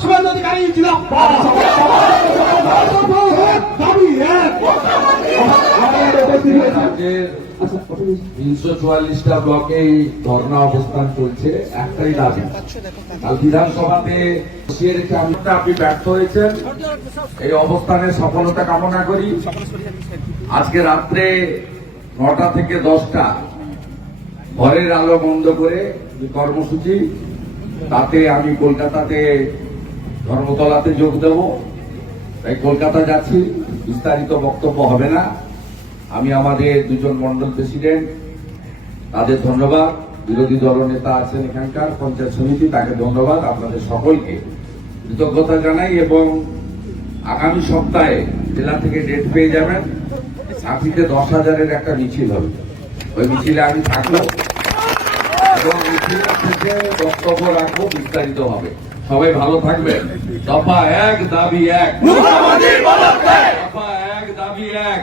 শুভেন্দু অধিকারী জিন্দাবাদ। দাবি এক। রাজ্যের 344টা ব্লকে ধর্ণা অবস্থান চলছে, একটাই দাবি। কাল বিধানসভাতে বসিয়ে রেখে আপনি ব্যর্থ হয়েছেন, এই অবস্থানের সফলতা কামনা করি। আজকে রাত্রে 9টা থেকে 10টা ঘরের আলো বন্ধ করে কর্মসূচি, তাতে আমি কলকাতাতে ধর্মতলাতে যোগ দেব। তাই কলকাতা যাচ্ছি, বিস্তারিত বক্তব্য হবে না। আমি আমাদের দুজন মন্ডল প্রেসিডেন্ট, তাদের ধন্যবাদ। বিরোধী দলনেতা আছেন এখানকার, পঞ্চায়েত সমিতি, তাকে ধন্যবাদ। আপনাদের সকলকে কৃতজ্ঞতা জানাই এবং আগামী সপ্তাহে জেলা থেকে ডেট পেয়ে যাবেন। সাথীতে 10,000-এর একটা মিছিল হবে, ওই মিছিলে আমি থাকবো এবং মিছিল থেকে বক্তব্য রাখবো, বিস্তারিত হবে। সবাই ভালো থাকবেন। দফা 1 দাবি 1, দফা 1 দাবি 1।